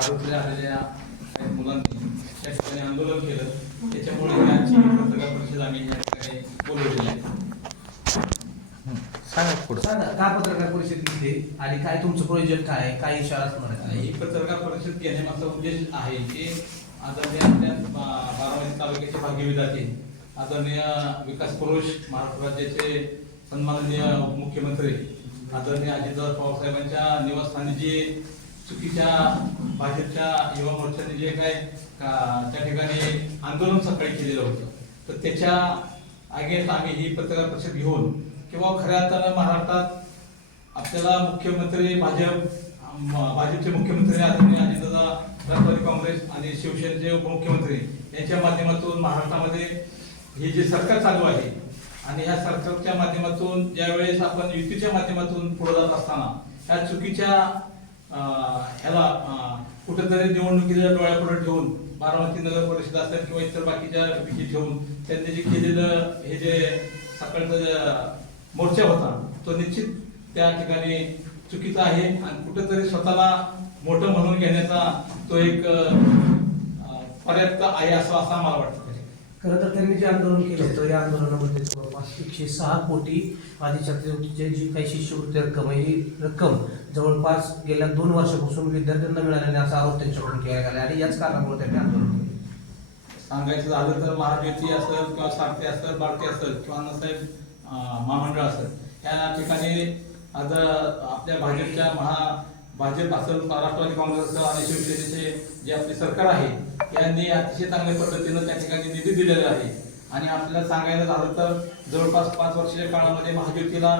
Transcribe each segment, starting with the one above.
आरोपीला आलेल्या काही मुलांनी त्या ठिकाणी आंदोलन केलं. त्याच्यामुळे आजची पत्रकार परिषद आम्ही या ठिकाणी बोलवलेली आहे. सांगा का पत्रकार परिषद घेतली आणि काय तुमचं प्रयोजन काय काय इशारा असणार आहे? ही पत्रकार परिषद घेण्यामागचा उद्देश आहे की आदरणीय आपल्या बारामती तालुक्याचे भाग्यविधाते आदरणीय विकास पुरुष, महाराष्ट्र राज्याचे सन्माननीय मुख्यमंत्री आदरणीय अजितदादा पवार साहेबांच्या निवासस्थानी जे चुकीच्या भाजपच्या युवा मोर्चाने जे काय त्या ठिकाणी आंदोलन सकाळी केलेलं होतं, तर त्याच्या अगेन्स्ट आम्ही ही पत्रकार परिषद घेऊन किंवा खऱ्या अर्थानं महाराष्ट्रात आपल्याला मुख्यमंत्री भाजपचे मुख्यमंत्री आदरणीय अजितदादा, राष्ट्रवादी काँग्रेस आणि शिवसेनेचे उपमुख्यमंत्री यांच्या माध्यमातून महाराष्ट्रामध्ये हे जे सरकार चालू आहे आणि ह्या सरकारच्या माध्यमातून ज्यावेळेस आपण युतीच्या माध्यमातून पुढे जात असताना ह्या चुकीच्या ह्याला कुठेतरी निवडणुकीच्या डोळ्यापुढे ठेवून बारामती नगर परिषद असेल किंवा इतर बाकीच्या विषयी ठेवून त्यांनी जे केलेलं हे जे सकाळचा मोर्चा होता तो निश्चित त्या ठिकाणी चुकीचा आहे आणि कुठेतरी स्वतःला मोठं म्हणून घेण्याचा तो एक पर्याप्त आहे असं आम्हाला वाटतं. खरं तर त्यांनी जे आंदोलन केलं होतं या आंदोलनामध्ये जवळपास 106 कोटी आदी छात्रवृत्तीची जी काही शिष्यवृत्ती रक्कम आहे ही रक्कम जवळपास गेल्या 2 वर्षापासून विद्यार्थ्यांना मिळालेली असा आरोप त्यांच्याकडून केला गेला आणि याच कारणामुळे त्यांनी आंदोलन केले. सांगायचं झालं तर महायुती असेल किंवा सारथी असेल, भारती असेल किंवा अण्णासाहेब महामंडळ असेल या ठिकाणी आता आपल्या भाजपच्या भाजप असेल, राष्ट्रवादी काँग्रेस असेल आणि शिवसेनेचे जे आपले सरकार आहे यांनी अतिशय चांगल्या पद्धतीनं त्या ठिकाणी निधी दिलेला आहे. आणि आपल्याला सांगायला झालं तर जवळपास 5 वर्षाच्या काळामध्ये महायुतीला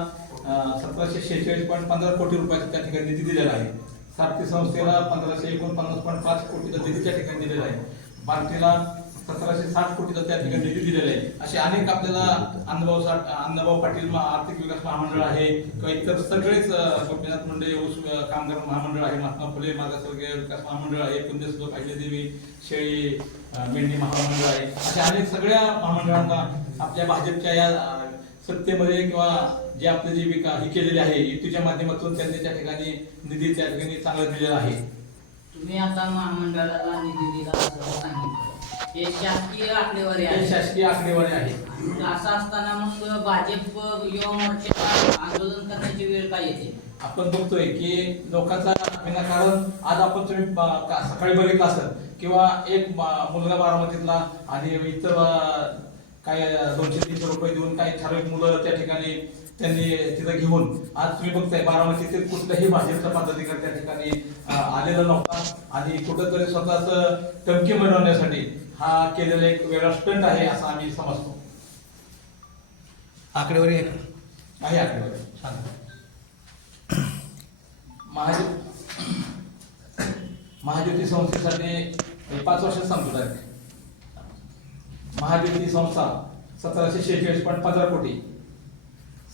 1746.15 कोटी रुपयाचा त्या ठिकाणी निधी दिलेला आहे. सारथी संस्थेला 1549.5 कोटीचा निधी त्या ठिकाणी दिलेला आहे. भारतीला 1760 कोटीचा त्या ठिकाणी निधी दिलेला आहे. असे अनेक आपल्याला अण्णाभाऊ पाटील आर्थिक विकास महामंडळ आहे किंवा इतर सगळेच गोपीनाथ मुंडे ऊस कामगार महामंडळ आहे, महात्मा फुले मागासवर्गीय विकास महामंडळ आहे, पुण्यश्लोक अहिल्यादेवी शेळी मेंढी महामंडळ आहे. अशा अनेक सगळ्या महामंडळांना आपल्या भाजपच्या या सत्तेमध्ये किंवा जे आपले जे ही केलेली आहे युतीच्या माध्यमातून त्यांनी त्या ठिकाणी निधी त्या ठिकाणी चांगला दिलेला आहे. तुम्ही आता महामंडळाला निधी दिला असं सांगितलं, हे शासकीय आकडेवारी आहे. शासकीय आकडेवारी आहे. असं असताना मग भाजप युवा मोर्चा आंदोलन करण्याची वेळ काय येते? आपण बघतोय की लोकांचा विनाकारण आज आपण तुम्ही सकाळी बघितलं असेल किंवा एक मुलगा बारामतीतला आणि इतर काय 200-300 रुपये देऊन काही ठराविक मुलं त्या ठिकाणी त्यांनी तिथं घेऊन आज तुम्ही बघताय बारामतीतील कुठल्याही भाजपचा पदाधिकारी त्या ठिकाणी आलेला नव्हता आणि कुठंतरी स्वतःच टमकी मिळवण्यासाठी हा केलेला एक वेगळा स्टंट आहे असं आम्ही समजतो. आकडेवारी आहे आकडेवारी. महाज्योती संस्थेसाठी 5 वर्षात सांगतो आहे. महाज्योती संस्था 1746.15 कोटी,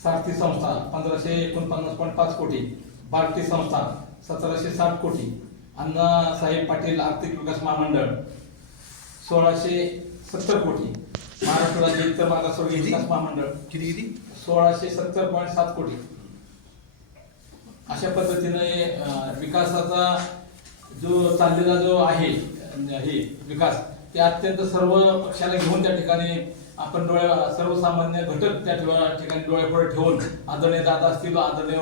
सारथी संस्था 1549.5 कोटी, भारती संस्था 1760 कोटी, अण्णासाहेब पाटील आर्थिक विकास महामंडळ 1670 कोटी, महाराष्ट्र राज्य इतर मागासवर्गीय विकास महामंडळ किती 1670.7 कोटी. अशा पद्धतीने विकासाचा जो चाललेला जो आहे हे विकास ते अत्यंत सर्व पक्षाला घेऊन त्या ठिकाणी आपण सर्वसामान्य घटक त्या ठिकाणी डोळ्यापुढे ठेवून आदरणीय दादा असतील, आदरणीय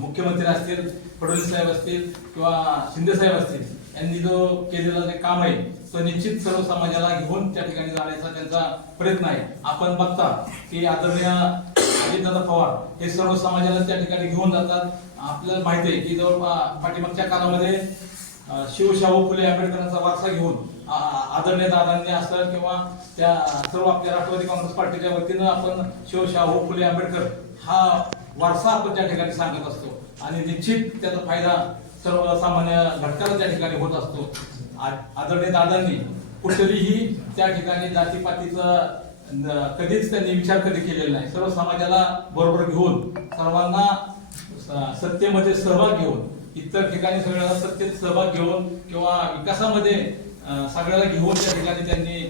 मुख्यमंत्री असतील, फडणवीस साहेब असतील किंवा शिंदे साहेब असतील यांनी जो केलेला जे काम आहे तो निश्चित सर्व समाजाला घेऊन त्या ठिकाणी जाण्याचा त्यांचा प्रयत्न आहे. आपण बघता की आदरणीय अजितदादा पवार हे सर्व समाजाला त्या ठिकाणी घेऊन जातात. आपल्याला माहिती आहे की जवळपास पाठीमागच्या काळामध्ये शिवशाहू फुले आंबेडकरांचा वारसा घेऊन आदरणीय दादांनी असं किंवा त्या सर्व आपल्या राष्ट्रवादी काँग्रेस पार्टीच्या वतीनं आपण शिवशाहू फुले आंबेडकर हा वारसा आपण त्या ठिकाणी सांगत असतो आणि निश्चित त्याचा फायदा सर्वसामान्य घटकाला त्या ठिकाणी होत असतो. आदरणीय दादांनी कुठलीही त्या ठिकाणी जातीपातीचा कधीच त्यांनी विचार कधी केलेला नाही. सर्व समाजाला बरोबर घेऊन सर्वांना सत्तेमध्ये सहभाग घेऊन इतर ठिकाणी सगळ्याला सत्तेत सहभाग घेऊन किंवा विकासामध्ये सगळ्याला घेऊन त्या ठिकाणी त्यांनी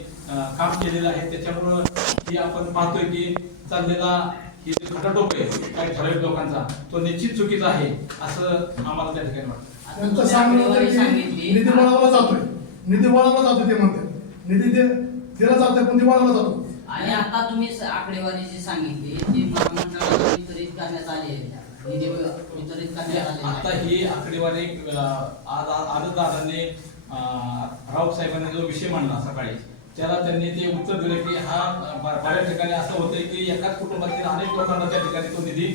काम केलेलं आहे. त्याच्यामुळं ही आपण पाहतोय की चाललेला ही जी खटाटोप आहे काही ठराविक लोकांचा तो निश्चित चुकीचा आहे असं आम्हाला त्या ठिकाणी वाटतं. आता त्यांचं तुम्ही सांगणं होतं आकडेवारी की सांगितली. निधी वळवला जातोय, निधी वळवला जातोय ते म्हणतात, निधी दिला जातोय पण ती वळवला जातो. आणि आता तुम्ही आकडेवारी जी सांगितली ती महामंडळाला वितरित करण्यात आली आहे, निधी वितरित करण्यात आले आता ही आकडेवारी आजच दादांनी राऊत साहेबांनी जो विषय मांडला सकाळी त्याला त्यांनी ते उत्तर दिलं की हा बऱ्याच ठिकाणी असं होतंय की एकाच कुटुंबातील अनेक लोकांना त्या ठिकाणी तो निधी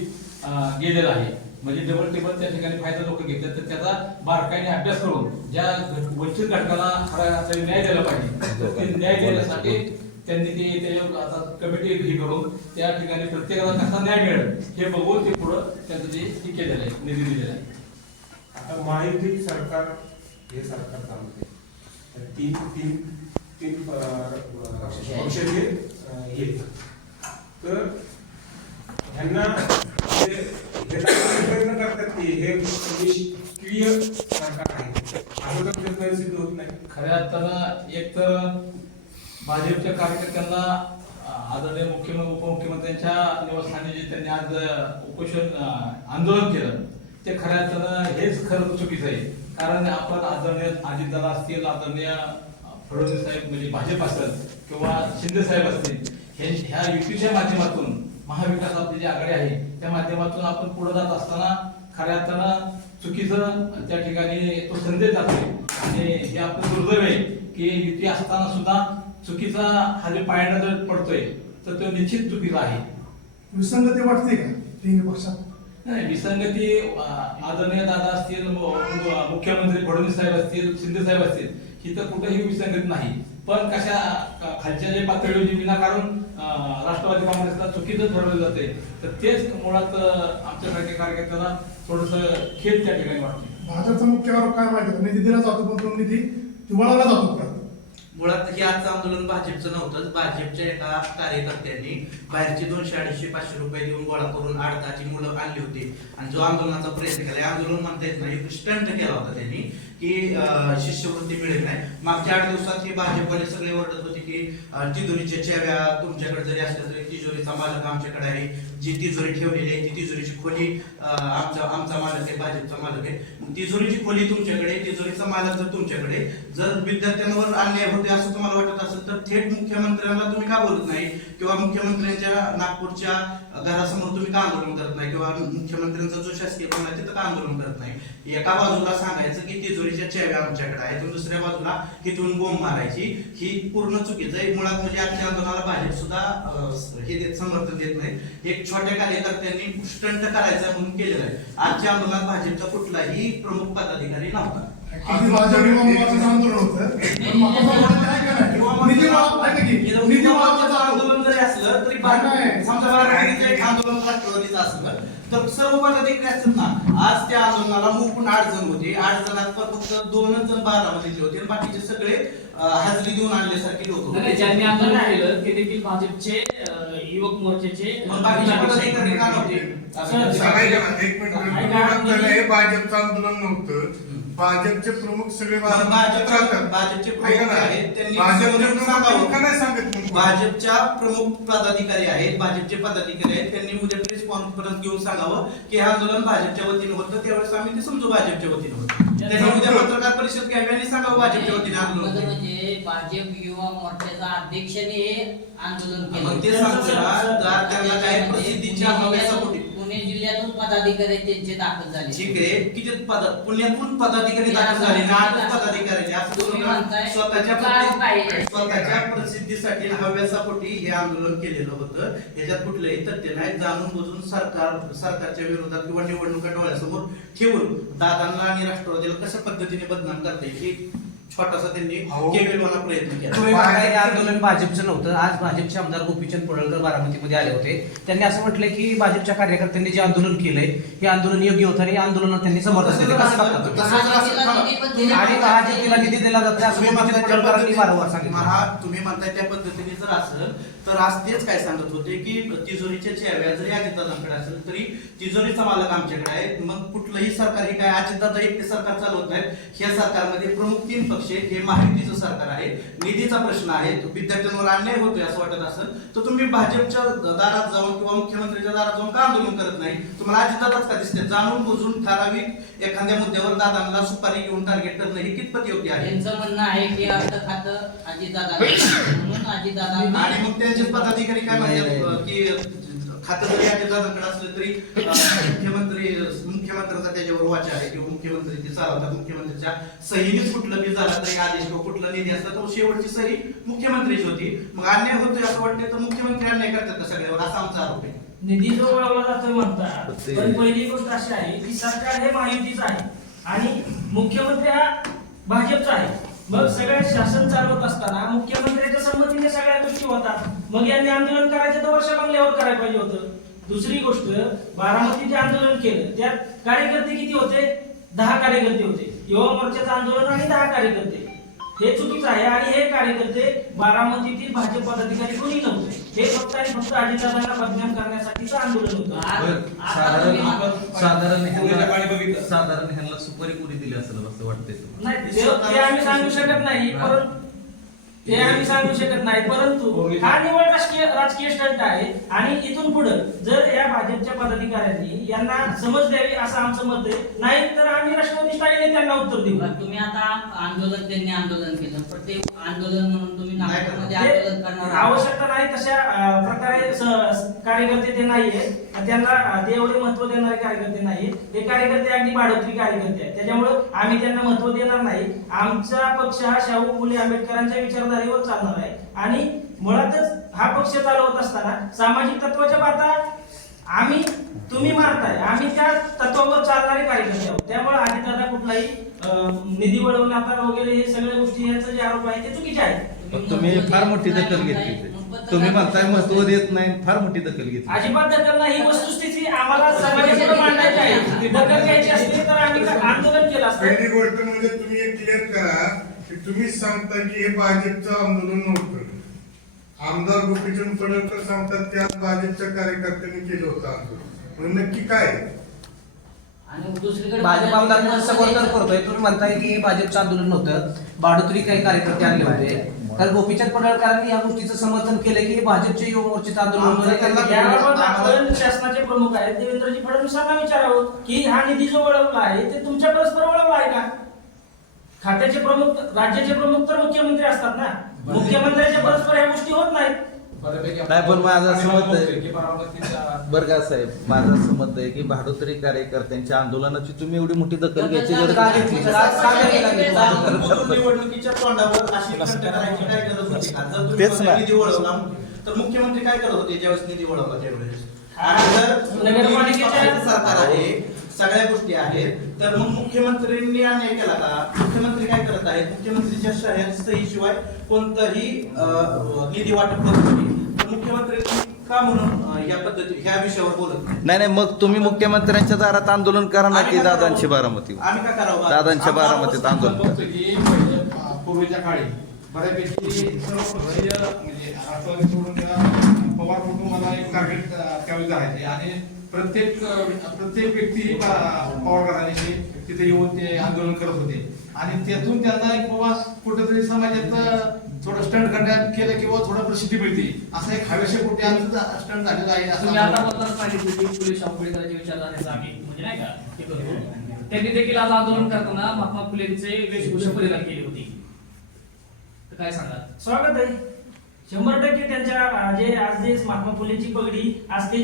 गेलेला आहे. म्हणजे डबल टेबल त्या ठिकाणी फायदा लोक घेतात तर त्याचा बारकाईने अभ्यास करून ज्या वंचित घटकाला खरा न्याय द्यायला पाहिजे ते न्याय देण्यासाठी त्यांनी ते आता कमिटी ही करून त्या ठिकाणी प्रत्येकाला कसा न्याय मिळेल हे बघून ते पुढं त्यांचं ते केलेलं आहे, निधी दिलेला आहे. आता महायुती सरकार हे सरकार चालवते तर तीन पक्ष हे तर ह्यांना हे प्रयत्न करतात की हे निष्क्रिय सरकार आहे अगोदर प्रयत्न सिद्ध होत नाही. खऱ्या अर्थानं एक तर भाजपच्या कार्यकर्त्यांना आदरणीय मुख्यमंत्री उपमुख्यमंत्र्यांच्या निवासस्थानी जे त्यांनी आज उपोषण आंदोलन केलं ते खऱ्या अर्थानं हेच खरं चुकीचं आहे. कारण आपण आदरणीय अजितदादा असतील, आदरणीय फडणवीस साहेब म्हणजे भाजप असेल किंवा शिंदे साहेब असतील ह्या युतीच्या माध्यमातून महाविकास आपली जी आघाडी आहे त्या माध्यमातून आपण पुढे जात असताना खऱ्या अर्थानं चुकीचं त्या ठिकाणी तो संदेश जातोय आणि हे आपलं दुर्दैव आहे की युती असताना सुद्धा चुकीचा हा जो पायंडा जर पडतोय तर तो निश्चित चुकीचा आहे. विसंगती वाटते का तिन्ही पक्षात? नाही विसंगती आदरणीय दादा असतील, मुख्यमंत्री फडणवीस साहेब असतील, शिंदे साहेब असतील ही तर कुठेही विसंगती नाही. पण कशा खालच्या जे पातळीवर जे विनाकारण राष्ट्रवादी काँग्रेसला चुकीचं ठरवलं जाते तर तेच मुळात आमच्यासारख्या कार्यकर्त्याला थोडस खेद त्या ठिकाणी वाटतो. भाजपचा मुख्य आरोप काय माहिती निधी दिला जातो पण तो निधी वळवला जातो परत. मुळात हे आजचं आंदोलन भाजपचं नव्हतंच. भाजपच्या एका कार्यकर्त्यांनी बाहेरचे 200-250 रुपये देऊन गोळा करून 8-10 मुलं आणली होती आणि जो आंदोलनाचा प्रयत्न केला आंदोलन म्हणता येत नाही स्टंट केला होता त्यांनी की शिष्यवृत्ती मिळेल नाही. मागच्या 8 दिवसात हे भाजपवाले सगळे ओरडत होते की तिजोरीच्या चाव्या तुमच्याकडे जरी असल्या तरी तिजोरीचा मालक आमच्याकडे आहे, जी तिजोरी ठेवलेली आहे ती तिजोरीची खोली आमचा मालक आहे, भाजपचा मालक आहे. तिजोरीची खोली तुमच्याकडे, तिजोरीचा मालक जर तुमच्याकडे, जर विद्यार्थ्यांवर अन्याय होते असं तुम्हाला वाटत असेल तर थेट मुख्यमंत्र्यांना तुम्ही का बोलत नाही किंवा मुख्यमंत्र्यांच्या नागपूरच्या घरासमोर तुम्ही का आंदोलन करत नाही किंवा मुख्यमंत्र्यांचा जो शासकीय भवन आहे तिथं का आंदोलन करत नाही. एका बाजूला सांगायचं की तिजोरीच्या चाव्या आमच्याकडे आहेत आणि दुसऱ्या बाजूला तिथून बोंब मारायची ही पूर्ण चुकीचं आहे. मुळात म्हणजे आजच्या आंदोलनाला भाजप सुद्धा हे समर्थन देत नाही. एक छोट्या कार्यकर्त्यांनी स्टंट करायचा म्हणून केलेलं आहे. आजच्या आंदोलनात भाजपचा कुठलाही प्रमुख पदाधिकारी नव्हता. भाजप आंदोलन होतं पण महाराष्ट्रामध्ये आहे का नाही? निधी वळवला आहे का की? निधी वळवला जातो. आंदोलन जरी असलं तरी समजा बारामतीचं एक आंदोलन राष्ट्रवादीचं असलं तर सर्व पदाधिकारी असतात ना. आज त्या आंदोलनाला मुकून 8 जण होते. 8 जणांत फक्त 2च जण बारामतीतले होते आणि बाकीचे सगळे हाजरी देऊन आणल्यासारखे लोक होते. ज्यांनी आंदोलन केलं ते देखील भाजपचे युवक मोर्चाचे मग बाकीचे पदाधिकारी का नव्हते? एक मिनिट हे भाजपचं आंदोलन नव्हतं. भाजपचे प्रमुख सगळे भाजपचे प्रमुख आहेत त्यांनी का नाही सांगत भाजपच्या प्रमुख पदाधिकारी आहेत, भाजपचे पदाधिकारी आहेत, त्यांनी उद्या प्रेस कॉन्फरन्स घेऊन सांगावं की हे आंदोलन भाजपच्या वतीने होतं त्यावेळेस आम्ही ते समजू भाजपच्या वतीने होतं. त्यांनी उद्या पत्रकार परिषद घ्यावी आणि सांगावं भाजपच्या वतीने आंदोलन होतं. म्हणजे भाजप युवा मोर्चाचा अध्यक्षाने हे आंदोलन मग ते केलं. सांगतो त्यांना काय प्रसिद्धीच्या हव्यासापोटी पुणे जिल्ह्यातून पदाधिकारी त्यांचे दाखल झाले. ठीक आहे किती पुण्यातून पदाधिकारी दाखल झाले ना 8 पदाधिकारी असं तुम्ही म्हणताय स्वतःच्या प्रसिद्धीसाठी हव्यासापोटी हे आंदोलन केलेलं होतं. याच्यात कुठलंही तथ्य नाही. जाणून बुजून सरकारच्या विरोधात किंवा निवडणुका डोळ्यासमोर ठेवून दादांना आणि राष्ट्रवादीला कशा पद्धतीने बदनाम करता येईल छोटासा त्यांनी केलेला प्रयत्न केला. तुम्ही म्हणताय हे आंदोलन भाजपचं नव्हतं. आज भाजपचे आमदार गोपीचंद पडळकर बारामतीमध्ये आले होते. त्यांनी असं म्हटलंय की भाजपच्या कार्यकर्त्यांनी जे आंदोलन केलंय हे आंदोलन योग्य होतं आणि या आंदोलनाला त्यांनी समर्थन दिले. कसं बघता तुम्ही? आणि भाजपला निधी दिला जातो असं गोपीचंद पडळकरांनी वारंवार सांगितलं. तुम्ही म्हणताय त्या पद्धतीने जर असेल तर आज तेच काय सांगत होते की तिजोरीच्या चाव्या जरी अजितदादांकडे असेल तरी तिजोरीचा मालक आमच्याकडे आहे. मग कुठलंही सरकार हे काय अजितदादा एकटे सरकार चालवत नाहीत. ह्या सरकारमध्ये प्रमुख 3 पक्ष आहेत. हे महायुतीचं सरकार आहे. निधीचा प्रश्न आहे, तो विद्यार्थ्यांवर अन्याय होतोय असं वाटत असेल तर तुम्ही भाजपच्या दारात जाऊन किंवा मुख्यमंत्र्यांच्या दारात जाऊन का आंदोलन करत नाही? तुम्हाला अजितदादाच का दिसते? जाणून बुजून ठराविक एखाद्या मुद्द्यावर दादांना सुपारी घेऊन टार्गेट करणं हे कितपत योग्य आहे? त्यांचं म्हणणं आहे की अर्थ खातं अजितदादा म्हणून अजितदादा आणि मग त्यांचे पदाधिकारी काय म्हणतात की खातं जरी अजितदादांकडे असलं तरी मुख्यमंत्र्यांचा त्याच्यावर वाचा आहे किंवा मुख्यमंत्री ते चालवतात. मुख्यमंत्र्यांच्या सहीनेच कुठलं बी झाला तरी आदेश किंवा कुठला निधी असला तर शेवटची सही मुख्यमंत्रीची होती. मग अन्याय होतोय असं वाटतं तर मुख्यमंत्री अन्याय करतात का सगळ्यावर? असा आमचा आरोप आहे. निधी जो वळवला जातोय म्हणतात, पण पहिली गोष्ट अशी आहे की सरकार हे महायुतीचं आहे आणि मुख्यमंत्री हा भाजपचा आहे. मग सगळ्या शासन चालवत असताना मुख्यमंत्र्यांच्या संमतीने सगळ्या गोष्टी होतात. मग यांनी आंदोलन करायचं तर वर्ष बंगल्यावर करायला पाहिजे होतं. दुसरी गोष्ट, बारामती जे आंदोलन केलं त्यात कार्यकर्ते किती होते? 10 कार्यकर्ते होते. युवा मोर्चाचं आंदोलन आणि 10 कार्यकर्ते, हे चुकीचं आहे. आणि हे कार्यकर्ते बारामतीतील भाजप पदाधिकारी कोणी नव्हते. हे फक्त आणि फक्त अजितदादांना बदनाम करण्यासाठीचं आंदोलन होतं. साधारण ह्यांना सुपारी कोणी दिली असेल असं वाटतंय तुम्हाला? नाही, ते आम्ही सांगू शकत नाही, परंतु हा निवड राजकीय स्टंट आहे. आणि इथून पुढे जर या भाजपच्या पदाधिकाऱ्यांनी यांना समज द्यावी असं आमचं मत आहे. नाही तर आम्ही राष्ट्रवादी स्टाईलने त्यांना उत्तर देऊ. तुम्ही आता त्यांनी आंदोलन केलं, पण ते आंदोलन म्हणून तुम्ही नागपूरमध्ये आंदोलन करणार आहात. आवश्यकता नाही तशा प्रकारे कार्यकर्ते ते नाहीये. त्यांना ते एवढे महत्व देणारे कार्यकर्ते नाहीये. ते कार्यकर्ते अगदी बाढोत्री कार्यकर्ते आहेत. त्याच्यामुळे आम्ही त्यांना महत्व देणार नाही. आमचा पक्ष हा शाहू फुले आंबेडकरांच्या विचारधारेवर चालणार आहे. आणि मुळातच हा पक्ष चालवत असताना सामाजिक तत्वाच्या बाता तुम्ही मारताय, आम्ही त्या तत्वावर चालणारे कार्यकर्ते आहोत. त्यामुळे अजितदादा कुठलाही निधी वळवण्याचा वगैरे हे सगळ्या गोष्टी यांचे जे आरोप आहेत ते चुकीचे आहेत. तुम्ही फार मोठी दखल घेतली. तुम्ही म्हणताय महत्व देत नाही, फार मोठी दखल घेतली. अजिबात दखल नाही. ही वस्तुस्थिती आम्हाला समाजापुढे मांडायची आहे. दखल घ्यायची असते तर आम्ही आंदोलन केलं असतं. पहिली गोष्ट म्हणजे तुम्ही एक क्लिअर करा की तुम्हीच सांगता की हे भाजपचं आंदोलन नव्हतं. आमदार गोपीचंद पडळकर सांगतात की आज भाजपच्या कार्यकर्त्यांनी केलं होतं आंदोलन. म्हणजे नक्की काय? आणि दुसरीकडे भाजप आमदार समर्थन करतोय. तुम्ही म्हणताय की हे भाजपचं आंदोलन नव्हतं, बाडोत्री काही कार्यकर्ते आणले होते. कारण गोपीचंद पडळकरांनी या गोष्टीचं समर्थन केलं की हे भाजपचे युवा मोर्चाचं आंदोलन होतं. याबाबत आपण शासनाचे प्रमुख आहेत देवेंद्रजी फडणवीसांना विचारावं की हा निधी जो वळवला आहे ते तुमच्या परस्पर वळवला आहे का? खात्याचे प्रमुख, राज्याचे प्रमुख तर मुख्यमंत्री असतात ना. मुख्यमंत्र्यांच्या परस्पर या गोष्टी होत नाहीत. नाही, पण माझं असं मत आहे बरं का साहेब, माझं असं मत आहे की भाडोत्री कार्यकर्त्यांच्या आंदोलनाची तुम्ही एवढी मोठी दखल घ्यायची गरज निवडणुकीच्या तोंडावर अशी घटना करायची काय गरज होती का? जर तेच तुम्ही ना. निधी वळवला तर मुख्यमंत्री काय करत होते ज्यावेळेस निधी वळवला त्यावेळेस? आणि जर नगरपालिकेच्या सरकार आहे, सगळ्या गोष्टी आहेत, तर मग मुख्यमंत्र्यांनी अन्याय केला का? मुख्यमंत्री काय करत आहेत? मुख्यमंत्रीच्या सहीशिवाय कोणताही निधी वाटप करत नाही. तर मुख्यमंत्र्यांनी का म्हणून या पद्धती ह्या विषयावर बोलत नाही? नाही, मग तुम्ही मुख्यमंत्र्यांच्या दारात आंदोलन करा ना की दादांची बारामती. आम्ही का करावं? दादांच्या बारामतीत आंदोलन करा. की पूर्वीच्या काळी बऱ्यापैकी सर्वपक्षीय म्हणजे राष्ट्रवादी सोडून त्याला पवार कुटुंबाला एक टार्गेट त्यावेळी करायचे. आणि प्रत्येक व्यक्ती पवार घराण्याशी तिथे येऊन ते आंदोलन करत होते. आणि त्यातून त्यांना एक बाबा कुठेतरी समाजात थोडं स्टंट करण्यात केलं किंवा थोडं प्रसिद्धी मिळते असं एक हवेशी कुठे आमचं स्टंट झालेलं आहे. तुम्ही असं आता बोलताच सांगितलं की फुले शाहू आंबेडकरांच्या विचारधारेचा आम्ही म्हणजे नाही का हे करतो. त्यांनी देखील आज आंदोलन करताना महात्मा फुलेंचे वेशभूषा परिधान केली होती. तर काय सांगा? स्वागत आहे 100% त्यांच्या जे आज जे महात्मा फुलेंची पगडी आज ते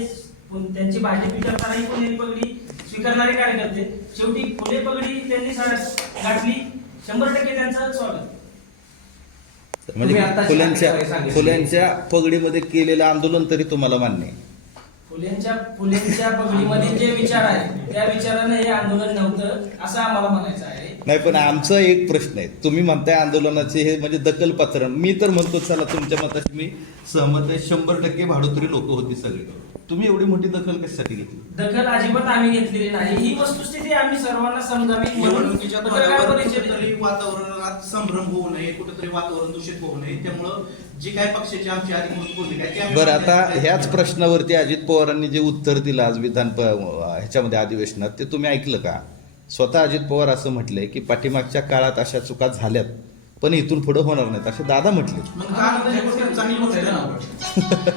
त्यांची भाजप विचारधारा ही पुणेरी पगडी स्वीकारणारे कार्यकर्ते. शेवटी फुले पगडी त्यांनी घातली. 100% त्यांचं स्वागत. म्हणजे फुल्यांच्या पगडीमध्ये केलेलं आंदोलन तरी तुम्हाला मान्य आहे? फुलेंच्या पगडीमध्ये जे विचार आहे त्या विचाराने हे आंदोलन नव्हतं असं आम्हाला म्हणायचं आहे. नाही, पण आमचा एक प्रश्न आहे. तुम्ही म्हणताय आंदोलनाचे हे म्हणजे दखलपात्र. मी तर म्हणतो चला तुमच्या मताशी मी सहमत आहे. 100% भाडोत्री लोक होती सगळी. तुम्ही एवढी मोठी दखल कशासाठी घेतली? दखल अजिबात आम्ही घेतलेली नाही. ही वस्तुस्थिती आम्ही सर्वांना समजावी म्हणून निवडणुकीच्या पत्रकार तोंडावर परिषदेत कुठेतरी वातावरणात संभ्रम होऊ नये, कुठेतरी वातावरण दूषित होऊ नये. त्यामुळं जी काही पक्षाची आमची अधिकृत भूमिका आहे ती आम्ही बरं, आता मांडण्याचा ह्याच प्रयत्न प्रश्नावरती अजित पवारांनी जे उत्तर दिलं आज ह्याच्यामध्ये अधिवेशनात, ते तुम्ही ऐकलं का? स्वतः अजित पवार असं म्हटलंय की पाठीमागच्या काळात अशा चुका झाल्यात, पण इथून पुढे होणार नाहीत असे दादा म्हटले. मग आनंदाची गोष्ट चांगली गोष्ट आहे ना.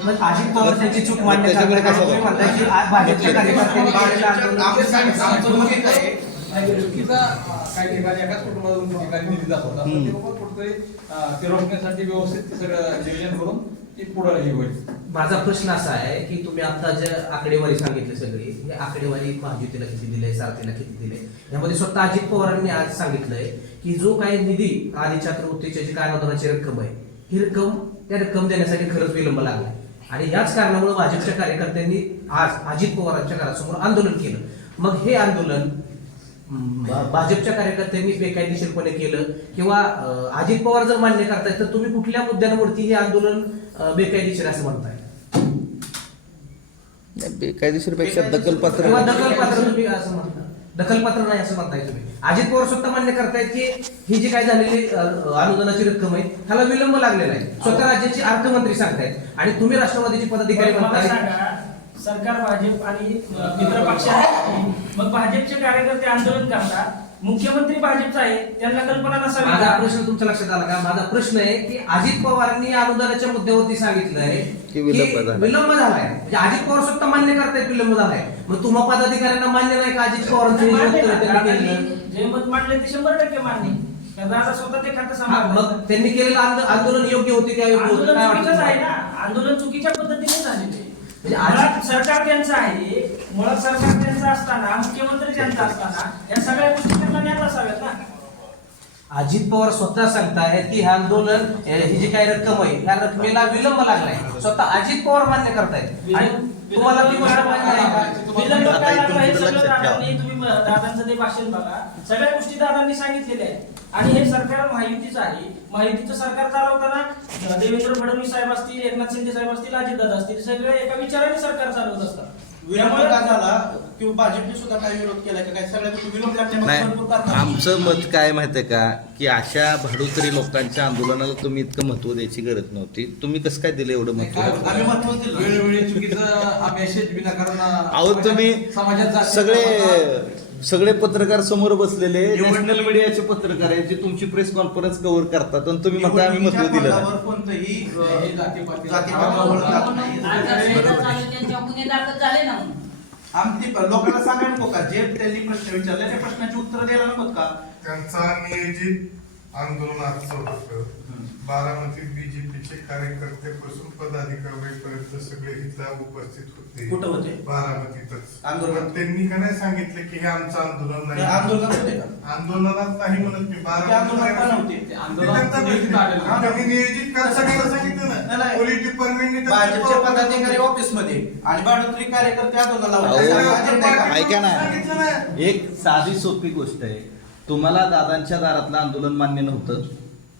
मग अजित पवार त्यांची चूक मान्य त्याच्याकडे करतात. कसं तुम्ही म्हणताय की आज भाजपच्या कार्यकर्त्यांनी केलेलं आंदोलन आमचं मत एक आहे, नाही, चुकीचा काही ठिकाणी एकाच कुटुंबातून ठिकाणी निधी जात होता. हम्म. ते लोकं कुठेतरी ते रोखण्यासाठी व्यवस्थित ते सगळं नियोजन करून ती पुढे हे होईल. माझा प्रश्न असा आहे की तुम्ही आता जे आकडेवारी सांगितली सगळी, ही आकडेवारी महायुतीला किती दिले, सारथीला किती दिले, यामध्ये स्वतः अजित पवारांनी आज सांगितलंय की जो काही निधी आधी छात्रवृत्तीची जी काय अनुदानाची रक्कम आहे, ही रक्कम देण्यासाठी खरंच विलंब लागला आणि याच कारणामुळे भाजपच्या कार्यकर्त्यांनी आज अजित पवारांच्या घरासमोर आंदोलन केलं. मग हे आंदोलन भाजपच्या कार्यकर्त्यांनी बेकायदेशीरपणे केलं किंवा अजित पवार जर मान्य करताय तर तुम्ही कुठल्या मुद्द्यांवरती हे आंदोलन बेकायदेशीर असं म्हणताय? बेकायदेशीरपेक्षा दखलपात्र. किंवा दखलपात्र तुम्ही असं म्हणता, दखलपात्र नाही असं म्हणताय तुम्ही. अजित पवार स्वतः मान्य करतायत की ही जी काय झालेली अनुदानाची रक्कम आहे त्याला विलंब लागलेला आहे. स्वतः राज्याचे अर्थमंत्री सांगतायत आणि तुम्ही राष्ट्रवादीचे पदाधिकारी मला म्हणताय. सांगा, सरकार भाजप आणि मित्र पक्ष आहे, मग भाजपचे कार्यकर्ते आंदोलन करतात, मुख्यमंत्री भाजपचा आहे, त्यांना कल्पना नसावी माझा का? प्रश्न तुमच्या लक्षात आला का? माझा प्रश्न आहे की अजित पवारांनी अनुदानाच्या मुद्द्यावरती सांगितलंय की विलंब झालाय. विलंब झालाय. म्हणजे अजित पवार स्वतः मान्य करतायत विलंब झालाय. मग तुम्हा पदाधिकाऱ्यांना मान्य नाही का अजित पवारांचं हे जे मान्य वक्तव्य नाही. त्यांनी केलं? दादांनी जे मत मांडले ते 100% मान्य. कारण दादा स्वतः ते खातं हा, सांभाळतात. मग त्यांनी केलेलं आंदोलन योग्य होते की अयोग्य होते? आंदोलन काय चुकीचंच आहे वाटतं? ना. आंदोलन चुकीच्या पद्धतीने झालेले. म्हणजे आज- मुळात सरकार त्यांचं आहे, मुळात सरकार त्यांचं असताना, मुख्यमंत्री त्यांचा असताना या सगळ्या गोष्टी त्यांना ज्ञात असाव्यात ना. अजित पवार स्वतः सांगतायत की हे आंदोलन ही जी काही रक्कम आहे या रकमेला विलंब लागलाय. स्वतः अजित पवार मान्य करतायत आणि तुम्हाला ती गोष्ट मान्य आहे का? विलंब आता काय इथून लागला हे पुढे सगळं लक्षात ठेवा. दादांनी, तुम्ही दादांचं ते भाषण बघा, सगळ्या गोष्टी दादांनी सांगितलेल्या आहेत. आणि हे सरकार महायुतीचं आहे. महायुतीचं सरकार चालवताना देवेंद्र फडणवीस साहेब असतील, एकनाथ शिंदे साहेब असतील, अजितदादा असतील, सगळे एका विचाराने सरकार चालवत असतात. विलंब का झाला किंवा भाजपने सुद्धा काही विरोध केला का काय, सगळ्या गोष्टी विलंब लागण्यामध्ये भरपूर नाही, कारण आहेत. आमचं मत काय माहितीये का की अशा भाडोत्री लोकांच्या आंदोलनाला तुम्ही इतकं महत्व द्यायची गरज नव्हती. तुम्ही कसं काय दिलं एवढं महत्व? आम्ही महत्व दिलं. वेळोवेळी चुकीचा हा मेसेज विनाकारण अहो तुम्ही समाजात जास्त- सगळे पत्रकार समोर बसलेले नॅशनल मीडियाचे पत्रकार आहेत जे तुमची प्रेस कॉन्फरन्स कव्हर करतात आणि तुम्ही म्हणता आम्ही महत्व दिलं नाही. निवडणुकीच्या कोणतंही हे जातीपाती- जातीपातीवर बोलतात नाही. त्यांच्या गुन्हे दाखल झाले ना म्हणून. आमची लोकांना सांगायला नको का जे त्यांनी प्रश्न विचारले त्या प्रश्नाची उत्तर द्यायला नको का? त्यांचा नियोजित आंदोलन आजचं होतं. बारामतीत बीजेपीचे कार्यकर्त्यापासून पदाधिकाऱ्यांपर्यंत सगळे इथं उपस्थित होते. कुठं होते? बारामतीतच. आंदोलन. त्यांनी का नाही सांगितलं की हे आमचं आंदोलन ते नाही. आंदोलनात होते का? आंदोलनात नाही म्हणत मी. ते आंदोलनात का नव्हते? ते आंदोलनात नियोजित आलेलं. हा, त्यांनी नियोजित करायला सांगितलं नाही, ना. नाही. पोलीस डिपार्टमेंटने भाजपचे पदाधिकारी ऑफिसमध्ये आणि भाडोत्री कार्यकर्ते आंदोलनाला अहो, होते. असा अजेंडा आहे का? ऐका ना, सांगितलं ना. एक साधी सोपी गोष्ट आहे. तुम्हाला दादांच्या दारातलं आंदोलन मान्य नव्हतं,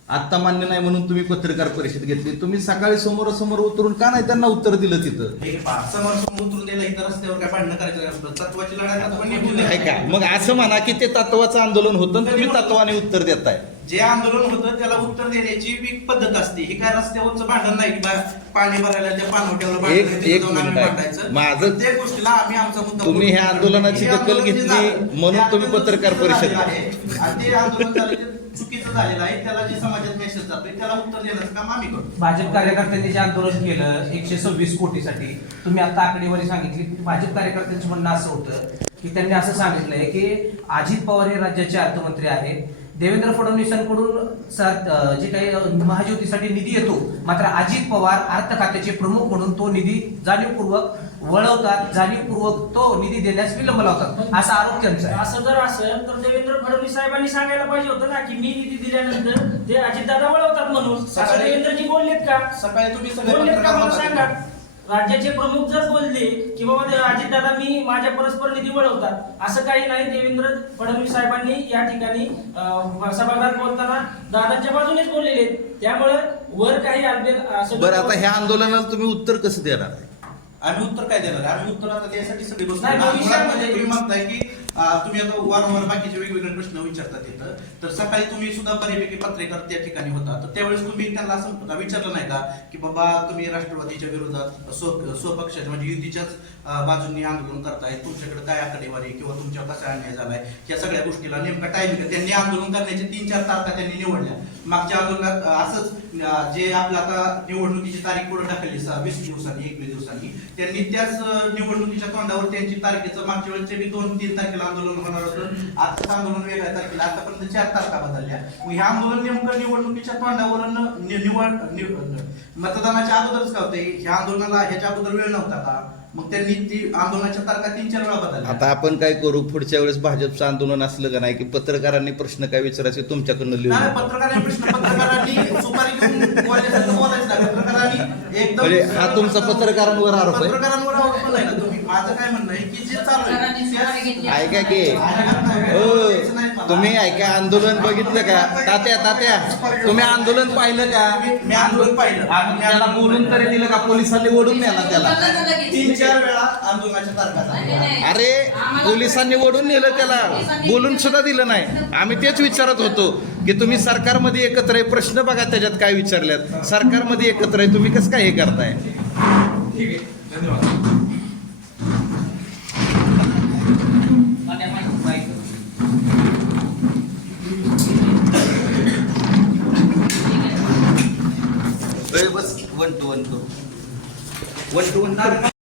आता मान्य नाही म्हणून तुम्ही पत्रकार परिषद घेतली. तुम्ही सकाळी समोरासमोर उतरून का नाही त्यांना उत्तर दिलं तिथं? हे पहा, समोर उतरून दिलं इतर रस्त्यावर काय भांडणं करायचं नसतं. तत्वाची लढाई तत्व निवडून आहे का? द्यायची. मग असं म्हणा की ते तत्वाचं आंदोलन होतं आणि तुम्ही तत्वाने उत्तर देताय. जे आंदोलन होतं त्याला उत्तर देण्याची एक पद्धत असते. ही काय रस्त्यावरचं भांडण नाही की पाणी भरायला त्या पाणवट्यावर भांडण एक- आहे, तिथं एक जाऊन आम्ही मिनिट आहे. भांडायचं. माझं- प्रत्येक गोष्टीला आम्ही आमचा मुद्दा तुम्ही ह्या बोलतो. आंदोलनाची हे दखल आंदोलन जे घेतली झालं, म्हणून ते तुम्ही आंदोलन पत्रकार चुकीचं परिषद झालेलं आहे. आणि ते आंदोलन झालं ते चुकीचं झालेलं आहे. त्याला जे समाजात मेसेज जातोय त्याला उत्तर देण्याचं काम आम्ही करतो. भाजप कार्यकर्त्यांनी जे आंदोलन केलं 126 कोटीसाठी, तुम्ही आता आकडेवारी सांगितली. भाजप कार्यकर्त्यांचं म्हणणं असं होतं की त्यांनी असं सांगितलंय की अजित पवार हे राज्याचे अर्थमंत्री आहेत. देवेंद्र फडणवीसांकडून जे काही महायुतीसाठी निधी येतो, मात्र अजित पवार अर्थ खात्याचे प्रमुख म्हणून तो निधी जाणीवपूर्वक वळवतात, जाणीवपूर्वक तो निधी देण्यास विलंब लावतात, असा आरोप त्यांचा आहे. असं जर असेल तर देवेंद्र फडणवीस साहेबांनी सांगायला पाहिजे होतं ना की मी निधी दिल्यानंतर ते अजितदादा वळवतात म्हणून. असं सकाळी- देवेंद्रजी बोललेत का? सकाळी तुम्ही सगळे बोललेत का पत्रकार मला बघा. सांगा. राज्याचे प्रमुख जर बोलले की बाबा अजितदादा मी माझ्या परस्पर निधी वळवतात, असं काही नाही. देवेंद्र फडणवीस साहेबांनी या ठिकाणी सभागृहात बोलताना दादांच्या बाजूनेच बोललेले आहेत. त्यामुळे वर काही असं बरं, आता ह्या आंदोलनाला तुम्ही उत्तर कसं देणार आहे? आम्ही उत्तर काय देणार? आम्ही उत्तर आता त्यासाठी सगळी बसतो. नाही, भविष्यामध्ये- तुम्ही म्हणताय की तुम्ही आता वारंवार बाकीचे वेगवेगळे प्रश्न विचारतात तिथं, तर सकाळी तुम्ही सुद्धा बऱ्यापैकी पत्रकार त्या ठिकाणी होता, तर त्यावेळेस तुम्ही त्यांना असं विचारलं नाही का की बाबा तुम्ही राष्ट्रवादीच्या विरोधात स्वपक्षाच्या म्हणजे युतीच्याच बाजूंनी आंदोलन करताय, तुमच्याकडे काय आकडेवारी किंवा तुमच्यावर कसा अन्याय झालाय, या सगळ्या गोष्टीला नेमका टाइम त्यांनी आंदोलन करण्याचे 3-4 तारखा त्यांनी निवडल्या. मागच्या आंदोलनात असंच जे आपलं आता निवडणुकीची तारीख पुढे टाकली 20 दिवसांनी 21 दिवसांनी, त्यांनी त्याच निवडणुकीच्या तोंडावर त्यांची तारखेचं मागच्या वेळेचे 2-3 तारखेला आंदोलन होणार होतं, आजचं आंदोलन वेगळ्या तारखेला, आतापर्यंत 4 तारखा बदलल्या. मग हे आंदोलन नेमकं निवडणुकीच्या तोंडावर मतदानाच्या अगोदरच का होते? ह्या आंदोलनाला ह्याच्या अगोदर वेळ नव्हता का? मग त्यांनी ती आंदोलनाच्या तारखा 3-4 वेळा बदलल्या. आता आपण काय करू, पुढच्या वेळेस भाजपचं आंदोलन असलं का नाही की पत्रकारांनी प्रश्न काय विचारायचे तुमच्याकडनं नाही, लिहून, पत्रकारांनी पत्रकारांनी सुपारी घेऊन बोलायचं बोलायचं नाही. पत्रकारांनी एकदम म्हणजे हा तुमचा पत्रकारांवर आरोप आहे? पत्रकारांवर आरोप नाही ना. तुम्ही माझं काय म्हणणं आहे की जे चालू पत्रकारांनी सुपारी घेतली. आहे ऐका की हो, तुम्ही ऐका, आंदोलन बघितलं का? तात्या तुम्ही आंदोलन पाहिलं का? मी आंदोलन पाहिलं. त्याला बोलून तरी दिलं का? पोलिसांनी ओढून नेला त्याला? 3-4 वेळा आंदोलनाच्या तारखा झाल्या. अरे पोलिसांनी ओढून नेलं त्याला, बोलून सुद्धा दिलं नाही. आम्ही तेच विचारत होतो की तुम्ही सरकारमध्ये एकत्र आहे, प्रश्न बघा त्याच्यात काय विचारल्यात. सरकारमध्ये एकत्र आहे, तुम्ही कसं काय हे करताय? ठीक आहे, धन्यवाद. बस 1 to 1 करू, 1 to 1